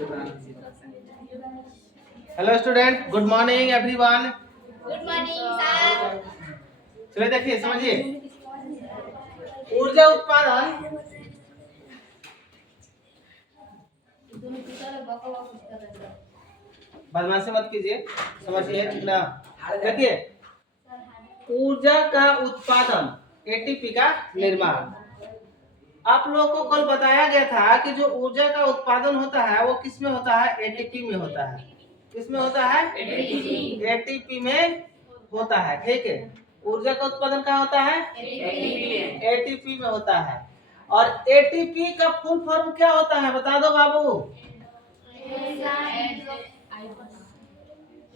Hello student, good morning everyone. Good morning sir. चलिए देखिए, समझिए ऊर्जा उत्पादन। बदमाशी मत कीजिए, समझिए ना। देखिए, ऊर्जा का उत्पादन, एटीपी का निर्माण। आप लोगों को कल बताया गया था कि जो ऊर्जा का उत्पादन होता है वो किस में होता है? एटीपी में होता है। किस में होता है? एटीपी में होता है। ठीक है, ऊर्जा का उत्पादन कहाँ होता है? एटीपी में होता है। और एटीपी का फुल फॉर्म क्या होता है, बता दो बाबू।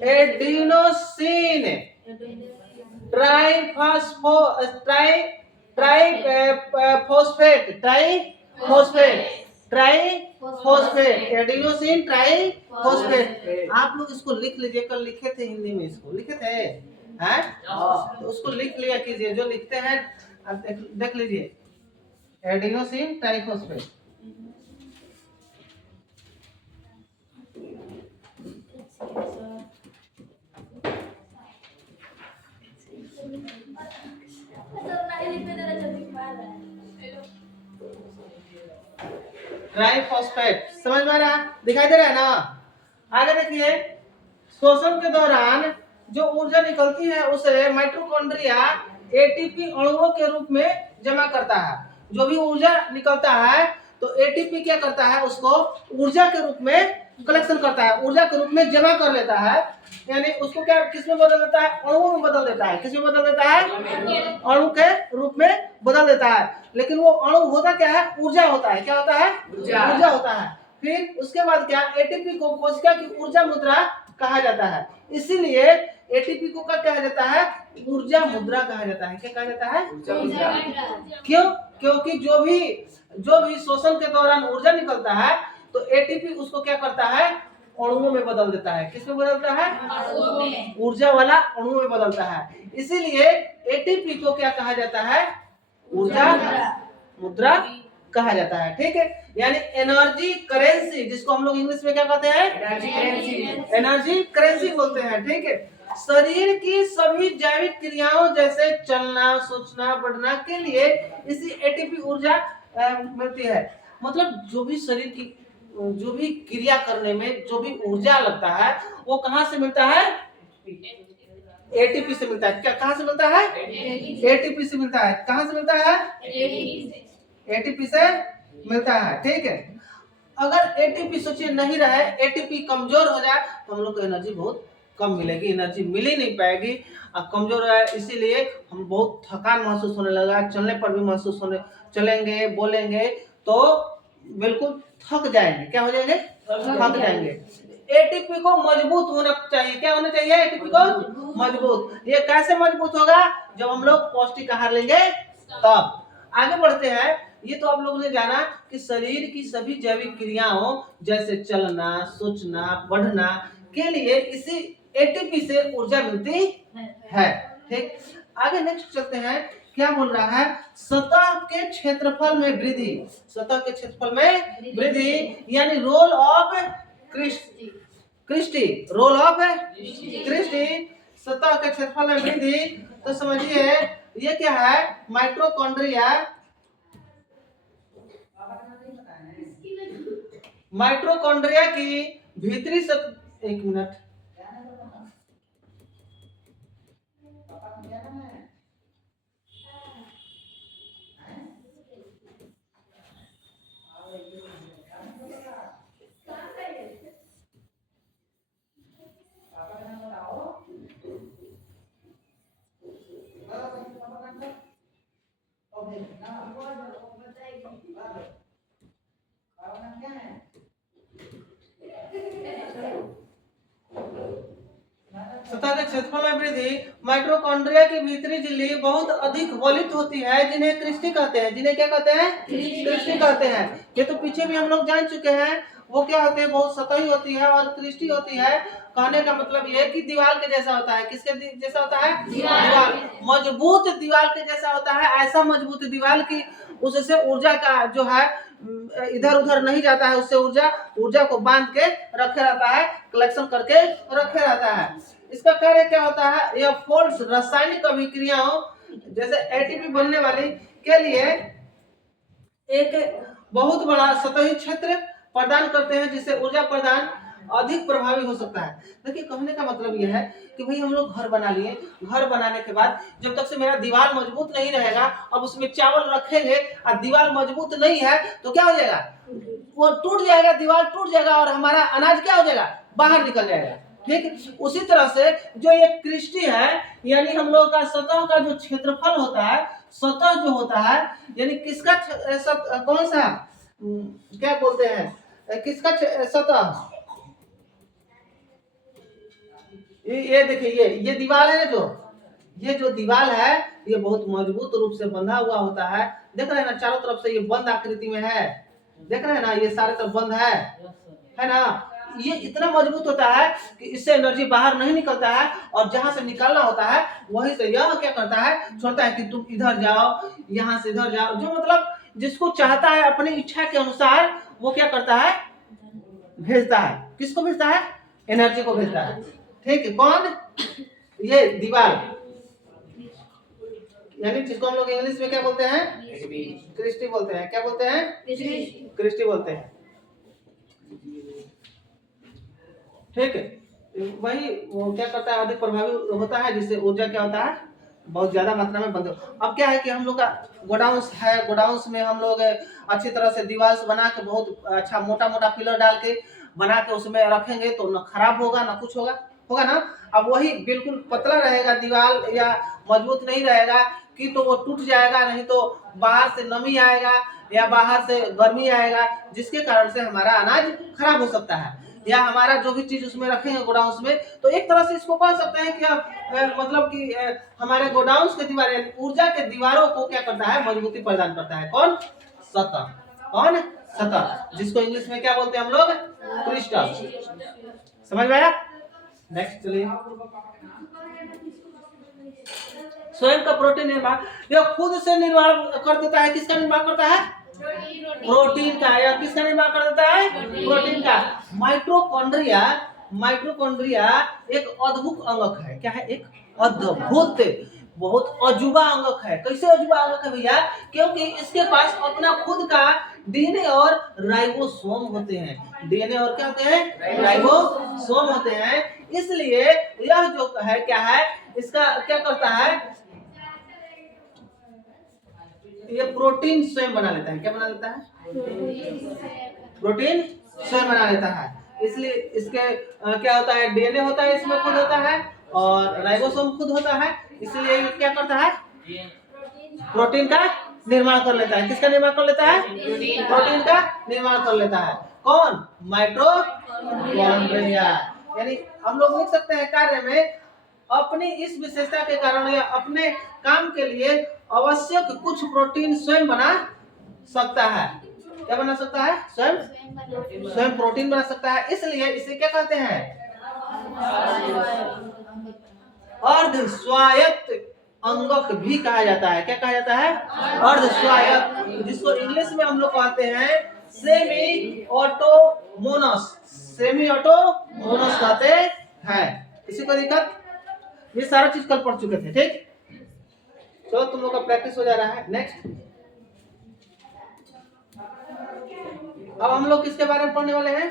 Adenosine triphosphate, adenosine triphosphate. आप लोग इसको लिख लीजिए, कल लिखे थे हिंदी में, इसको लिखे थे हैं? तो उसको लिख लिया कीजिए, जो लिखते हैं देख लीजिए, एडिनोसिन ट्राइफॉस्फेट। ट्राइफॉस्फेट समझ में आ रहा है? दिखाई दे रहा है ना? आगे देखिए, श्वसन के दौरान जो ऊर्जा निकलती है उसे माइटोकॉन्ड्रिया एटीपी अणुओं के रूप में जमा करता है। जो भी ऊर्जा निकलता है तो एटीपी क्या करता है, उसको ऊर्जा के रूप में कलेक्शन करता है, ऊर्जा के रूप में जमा कर लेता है। यानी उसको क्या किस में बदल देता है? अणुओं में बदल देता है। किस में बदल देता है? अणु के रूप में बदल देता है। लेकिन वो अणु होता क्या है? ऊर्जा होता है। क्या होता है? ऊर्जा होता है। फिर उसके बाद क्या, एटीपी को कोशिका की ऊर्जा मुद्रा कहा जाता है। इसीलिए एटीपी को क्या कहा जाता है? ऊर्जा मुद्रा कहा जाता है। क्या कहा जाता है? ऊर्जा मुद्रा। क्यों? क्योंकि जो भी शोषण के दौरान ऊर्जा निकलता है तो एटीपी उसको क्या करता है? अणुओं में बदल देता है। किस में बदलता है? ऊर्जा वाला अणुओं में बदलता है। इसीलिए एटीपी को क्या कहा जाता है? ऊर्जा मुद्रा कहा जाता है। ठीक है, यानी एनर्जी करेंसी, जिसको हम लोग इंग्लिश में क्या कहते हैं? एनर्जी करेंसी बोलते हैं। ठीक है, शरीर की सभी जैविक क्रियाओं जैसे चलना, सोचना, बढ़ना के लिए इसी एटीपी ऊर्जा मिलती है। मतलब जो भी शरीर की जो भी क्रिया करने में जो भी ऊर्जा लगता है वो कहाँ से मिलता है? एटीपी से मिलता है। क्या कहाँ से मिलता है? एटीपी से मिलता है। कहाँ से मिलता है? एटीपी से मिलता है। ठीक है, अगर एटीपी सोचिए नहीं रहे, एटीपी कमजोर हो जाए तो हम लोग को एनर्जी बहुत कम मिलेगी, एनर्जी मिल ही नहीं पाएगी। कमजोर है, इसीलिए हम बहुत थकान महसूस होने लगा, चलने पर भी महसूस होने, चलेंगे बोलेंगे तो बिल्कुल थक जाएंगे। क्या हो जाएंगे? थक जाएंगे। एटीपी को मजबूत होना चाहिए। क्या होना चाहिए? एटीपी को मजबूत। ये कैसे मजबूत होगा? जब हम लोग पौष्टिक आहार लेंगे तब। आगे बढ़ते हैं। ये तो आप लोगों ने जाना कि शरीर की सभी जैविक क्रियाओं जैसे चलना, सोचना, बढ़ना के लिए इसी एटीपी से ऊर्जा मिलती है। ठीक, आगे नेक्स्ट चलते हैं। क्या बोल रहा है? सतह के क्षेत्रफल में वृद्धि। सतह के क्षेत्रफल में वृद्धि यानी रोल ऑफ क्रिस्टी, रोल ऑफ क्रिस्टी, सतह के क्षेत्रफल में वृद्धि। तो समझिए ये क्या है? माइटोकॉन्ड्रिया, माइटोकॉन्ड्रिया की भीतरी एक मिनट, सतह के क्षेत्रफल में वृद्धि। माइटोकॉन्ड्रिया की भीतरी झिल्ली बहुत अधिक वलित होती है, जिन्हें क्रिस्टी कहते हैं। जिन्हें क्या कहते हैं? क्रिस्टी कहते हैं। ये तो पीछे भी हम लोग जान चुके हैं। वो क्या होते हैं? बहुत सतही होती है और क्रिस्टी होती है। कहने का मतलब ये कि दीवार के जैसा होता है। किसके जैसा होता है? दीवार। मजबूत दीवार के जैसा होता है। ऐसा मजबूत दीवार की उससे ऊर्जा का जो है इधर उधर नहीं जाता है, उससे ऊर्जा को बांध के रखे रहता है, कलेक्शन करके रखे रहता है। इसका कार्य क्या होता है? यह फोर्स रासायनिक अभिक्रियाओं जैसे एटीपी बनने वाली के लिए एक बहुत बड़ा सतही क्षेत्र प्रदान करते हैं, जिससे ऊर्जा प्रदान अधिक प्रभावी हो सकता है। देखिए, कहने का मतलब यह है कि भाई हम लोग घर बना लिए, घर बनाने के बाद जब तक से मेरा दीवार मजबूत नहीं रहेगा, अब उसमें चावल रखेंगे और दीवार मजबूत नहीं है तो क्या हो जाएगा? वो टूट जाएगा, दीवार टूट जाएगा और हमारा अनाज क्या हो जाएगा? बाहर निकल जाएगा। ठीक उसी तरह से जो ये कृष्टि है, यानी हम लोग का सतह का जो क्षेत्रफल होता है, सतह जो होता है, यानी किसका कौन सा क्या बोलते हैं, किसका सतह? ये देखिए, ये दीवार है ना, ये जो दीवार है ये बहुत मजबूत रूप से बंधा हुआ होता है। देख रहे हैं ना, चारों तरफ से ये बंद आकृति में है, देख रहे हैं ना, ये सारे तरफ बंद है ना। ये इतना मजबूत होता है कि इससे एनर्जी बाहर नहीं निकलता है, और जहां से निकालना होता है वहीं से यह क्या करता है, छोड़ता है कि तुम इधर जाओ, यहाँ से इधर जाओ। जो मतलब जिसको चाहता है अपनी इच्छा के अनुसार वो क्या करता है? भेजता है। किसको भेजता है? एनर्जी को भेजता है। ठीक है, कौन? ये दीवार, यानी जिसको हम लोग इंग्लिश में क्या बोलते हैं? क्रिस्टी बोलते हैं। क्या बोलते हैं? क्रिस्टी बोलते हैं। ठीक है, वही वो क्या करता है, अधिक प्रभावी होता है, जिससे ऊर्जा क्या होता है, बहुत ज्यादा मात्रा में बंद। अब क्या है कि हम लोग का गोडाउंस है, गोडाउंस में हम लोग अच्छी तरह से दीवार बना के, बहुत अच्छा मोटा मोटा पिलर डाल के बना के उसमें रखेंगे तो न खराब होगा न कुछ होगा ना। अब वही बिल्कुल पतला रहेगा दीवार या मजबूत नहीं रहेगा कि तो वो टूट जाएगा, नहीं तो बाहर से नमी आएगा या बाहर से गर्मी आएगा, जिसके कारण से हमारा अनाज खराब हो सकता है, या हमारा जो भी चीज उसमें रखेंगे गोडाउंस में। तो एक तरह से इसको कह सकते हैं कि मतलब कि हमारे गोडाउंस के दीवारें, ऊर्जा के दीवारों को क्या करता है? मजबूती प्रदान करता है। कौन? सतह। कौन? सतह, जिसको इंग्लिश में क्या बोलते हैं हम लोग? क्रिस्टल। समझ में आया? नेक्स्ट चलिए, स्वयं का प्रोटीन निर्माण, यह खुद से निर्माण कर देता है। किसका निर्माण करता है? प्रोटीन का। या किसका निर्माण कर देता है? प्रोटीन का। माइटोकॉन्ड्रिया एक अद्भुत अंगक है। क्या है? एक अद्भुत, बहुत अजूबा अंगक है। कैसे अजूबा अंगक है भैया? क्योंकि इसके पास अपना खुद का डीएनए और राइबोसोम होते हैं। डीएनए और क्या होते हैं? राइबोसोम होते हैं। इसलिए यह जो है क्या है, इसका क्या करता है, ये प्रोटीन स्वयं बना लेता है। क्या बना लेता है? प्रोटीन स्वयं बना लेता है। इसलिए इसके क्या होता है? डीएनए होता है, इसमें खुद होता है, और राइबोसोम खुद होता है। इसलिए ये क्या करता है? प्रोटीन का निर्माण कर लेता है। किसका निर्माण कर लेता है? प्रोटीन का निर्माण कर लेता है। कौन? माइटोकॉन्ड्रिया। यानी हम लोग लिख सकते हैं कार्य में अपनी इस विशेषता के कारण या अपने काम के लिए आवश्यक कुछ प्रोटीन स्वयं बना सकता है। क्या बना सकता है? स्वयं प्रोटीन बना सकता है। इसलिए इसे क्या कहते हैं? अर्ध स्वायत्त अंगक भी कहा जाता है। क्या कहा जाता है? अर्ध स्वायत्त, जिसको इंग्लिश में हम लोग कहते हैं सेमी ऑटोनोमस। सेमी ऑटोनोमस कहते हैं। इसी को दिक्कत, ये सारा चीज कल पढ़ चुके थे। ठीक, चलो तुम लोग का प्रैक्टिस हो जा रहा है। नेक्स्ट, अब हम लोग किसके बारे में पढ़ने वाले हैं?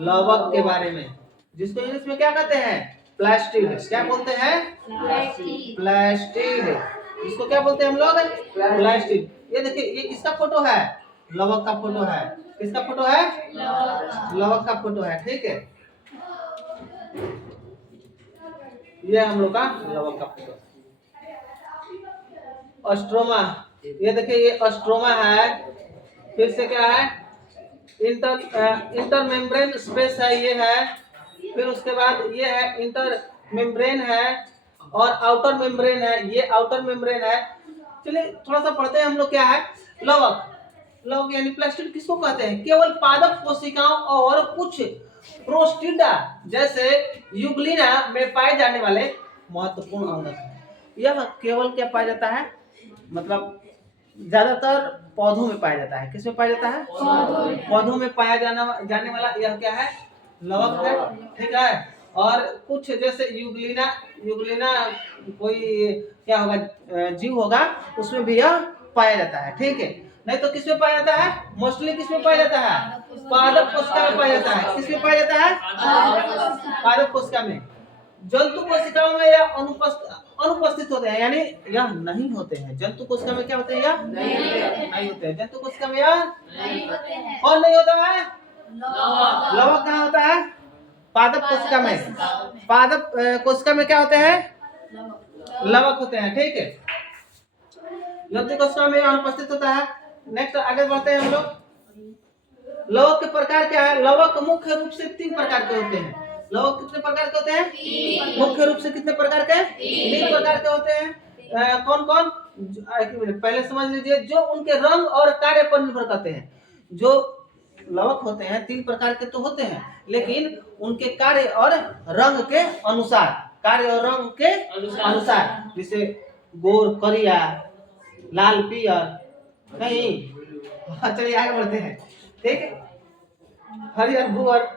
लवक के बारे में, जिसको इंग्लिश में क्या कहते हैं? प्लास्टिड। क्या बोलते हैं? प्लास्टिड। इसको क्या बोलते हैं हम लोग? प्लास्टिड। ये देखिए, ये किसका फोटो है? लवक का फोटो है। किसका फोटो है? लवक का फोटो है। ठीक है, ये हम लोग का लवक का फोटो। अस्ट्रोमा, ये देखिए, ये अस्ट्रोमा है। फिर से क्या है? इंटर मेम्ब्रेन स्पेस है, ये है। फिर उसके बाद ये है इंटर मेम्ब्रेन है, और आउटर मेम्ब्रेन है। ये आउटर मेम्ब्रेन है। चलिए थोड़ा सा पढ़ते हैं हम लोग। क्या है लवक? लवक यानी प्लास्टिड किसको कहते हैं? केवल पादप कोशिकाओं और कुछ प्रोस्टिडा जैसे यूग्लिना में पाए जाने वाले महत्वपूर्ण अंग है। यह केवल क्या पाया जाता है? मतलब ज्यादातर पौधों में पाया जाता है। किसमें पाया जाता है? पौधों में पाया जाने वाला यह क्या है? लवक है। ठीक है। और कुछ जैसे युगलिना युगलिना कोई क्या होगा जीव होगा, उसमें भी यह पाया जाता है। ठीक है। नहीं तो किसमें पाया जाता है? मोस्टली किसमें पाया जाता है? पादप कोशिका में पाया जाता है। किसमें पाया जाता है? पादप कोशिका में। जंतु कोशिकाओं में यह अनुपस्थित होते हैं, यानी यह नहीं होते हैं। जंतु कोशिका में क्या होते हैं? यह नहीं होते हैं। जंतु कोशिका में यह और नहीं होता है। लवक कहाँ होता है? पादप कोशिका में। पादप कोशिका में क्या होते हैं? लवक होते हैं। ठीक है। जंतु कोशिका में अनुपस्थित होता है। नेक्स्ट आगे बढ़ते हैं हम लोग। लवक के प्रकार क्या है? लवक मुख्य रूप से 3 प्रकार के होते हैं। लवक कितने प्रकार के होते हैं? मुख्य रूप से कितने प्रकार के? 3 प्रकार के होते हैं। कौन कौन? पहले समझ लीजिए। जो उनके रंग और कार्य पर निर्भर करते हैं। जो लवक होते हैं 3 प्रकार के तो होते हैं, लेकिन उनके कार्य और रंग के अनुसार, कार्य और रंग के अनुसार, जैसे गोर करिया, लाल पियर नहीं। चलिए आगे बढ़ते हैं। ठीक है। हरियर भूअर।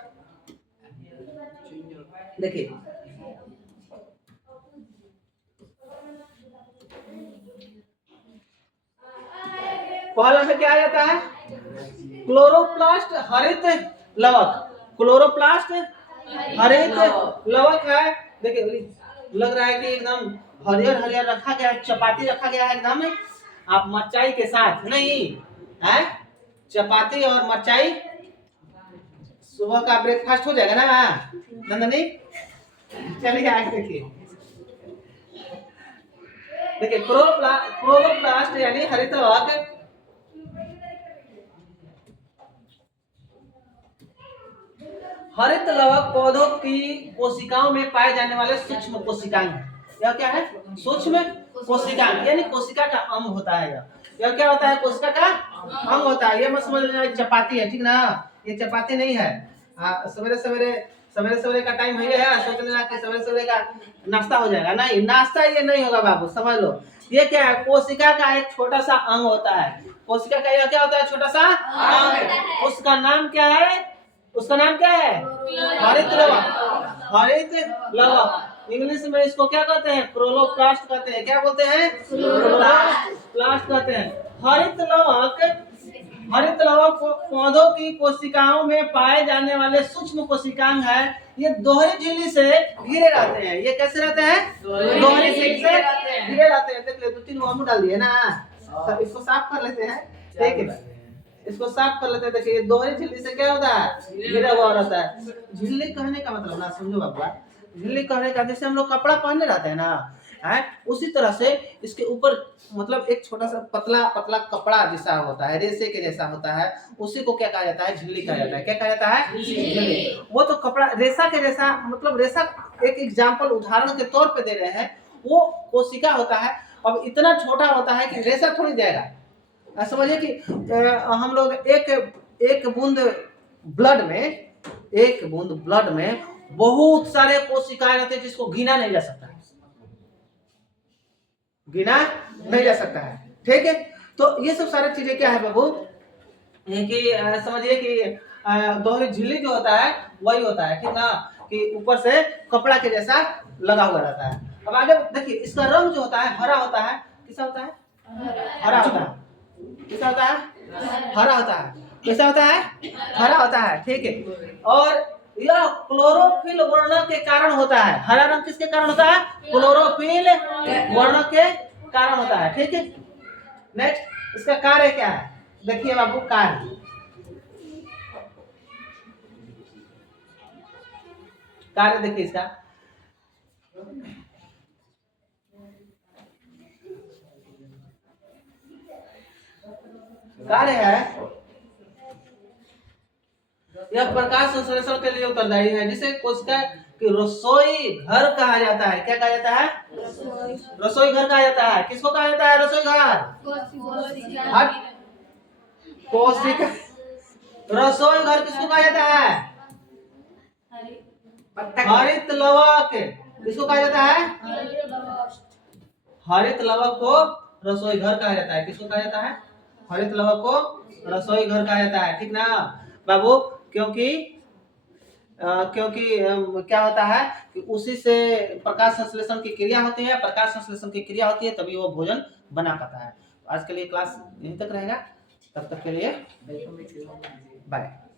देखिए पहला में क्या आ जाता है? क्लोरोप्लास्ट हरित लवक। क्लोरोप्लास्ट हरित लवक है। देखिए लग रहा है कि एकदम हरियर हरियर रखा गया है, चपाती रखा गया है एकदम। आप मिर्चाई के साथ नहीं है, चपाती और मिर्चाई सुबह का ब्रेकफास्ट हो जाएगा ना नंदनी। चलिए आगे देखिए। देखिए क्लोरोप्लास्ट यानी हरित लवक हरित लवक पौधों की कोशिकाओं में पाए जाने वाले सूक्ष्म कोशिकांग है। यह क्या है? सूक्ष्म कोशिकांग, यानी कोशिका का अंग होता है। यह क्या होता है? कोशिका का अंग होता है। ये मत समझ लेना चपाती है, ठीक ना? ये चपाती नहीं है। सवेरे सवेरे का टाइम है, सोच लेना कि सवेरे सवेरे का नाश्ता हो जाएगा। नहीं, नाश्ता ये नहीं होगा बाबू, समझ लो। ये क्या है? कोशिका का एक छोटा सा अंग होता है। कोशिका का यह क्या होता है? छोटा सा अंग। उसका नाम क्या है? उसका नाम क्या है? हरित लवक। हरित लवक। इंग्लिश में इसको क्या कहते हैं? क्लोरोप्लास्ट कहते हैं। क्या बोलते हैं? क्लोरोप्लास्ट कहते हैं। हरित लवक पौधों की कोशिकाओं में पाए जाने वाले सूक्ष्म कोशिकांग है। ये दोहरी झिल्ली से घिरे रहते हैं। ये कैसे रहते हैं? दोहरी झिल्ली से घिरे रहते हैं। देख ले 2-3 वामू डाल दिए ना। तो इसको साफ कर लेते हैं। ठीक है, इसको साफ कर लेते हैं। देखिए दोहरी झिल्ली से क्या होता है? घिरा हुआ रहता है। झिल्ली कहने का मतलब ना, समझो बाबा, झिल्ली कहने का जैसे हम लोग कपड़ा पहनने रहते हैं ना, है उसी तरह से इसके ऊपर मतलब एक छोटा सा पतला पतला कपड़ा जैसा होता है, रेशे के जैसा होता है। उसी को क्या कहा जाता है? झिल्ली कहा जाता है। क्या कहा जाता है? झिल्ली। वो तो कपड़ा रेशा के जैसा, मतलब रेशा एक एग्जाम्पल उदाहरण के तौर पे दे रहे हैं। वो कोशिका होता है। अब इतना छोटा होता है कि रेशा थोड़ी जाएगा। समझिए कि हम लोग एक बूंद ब्लड में बहुत सारे कोशिकाएं रहते हैं, जिसको गिना नहीं जा सकता है। गिना नहीं जा सकता है। ठीक है। तो ये सब सारी चीजें क्या है बाबू? कि समझिए कि दोहरी झिल्ली जो होता है वही होता है, ठीक ना? कि ऊपर से कपड़ा के जैसा लगा हुआ रहता है। अब आगे देखिए, इसका रंग जो होता है हरा होता है। किसा होता है? हरा होता है। कैसा होता है? हरा होता है। कैसा होता है? हरा होता है। ठीक है। और यह क्लोरोफिल वर्ण के कारण होता है। हरा रंग किसके कारण होता है? क्लोरोफिल वर्ण के कारण होता है। ठीक है। नेक्स्ट, इसका कार्य क्या है? देखिए बाबू, कार्य देखिए इसका कार्य है, यह प्रकाश संश्लेषण के लिए उत्तरदायी है, जिसे कोशिका की रसोई घर कहा जाता है। क्या कहा जाता है? रसोई घर कहा जाता है। किसको कहा जाता है? रसोई घर। कोशिका रसोई घर किसको कहा जाता है? हरित लवक। किसको कहा जाता है? हरित लवक को रसोई घर कहा जाता है। किसको कहा जाता है? हरित लौह को रसोई घर कहा जाता है। ठीक ना बाबू? क्योंकि क्या होता है कि उसी से प्रकाश संश्लेषण की क्रिया होती है, प्रकाश संश्लेषण की क्रिया होती है तभी वो भोजन बना पाता है। आज के लिए क्लास यहीं तक रहेगा, तब तक के लिए बाय।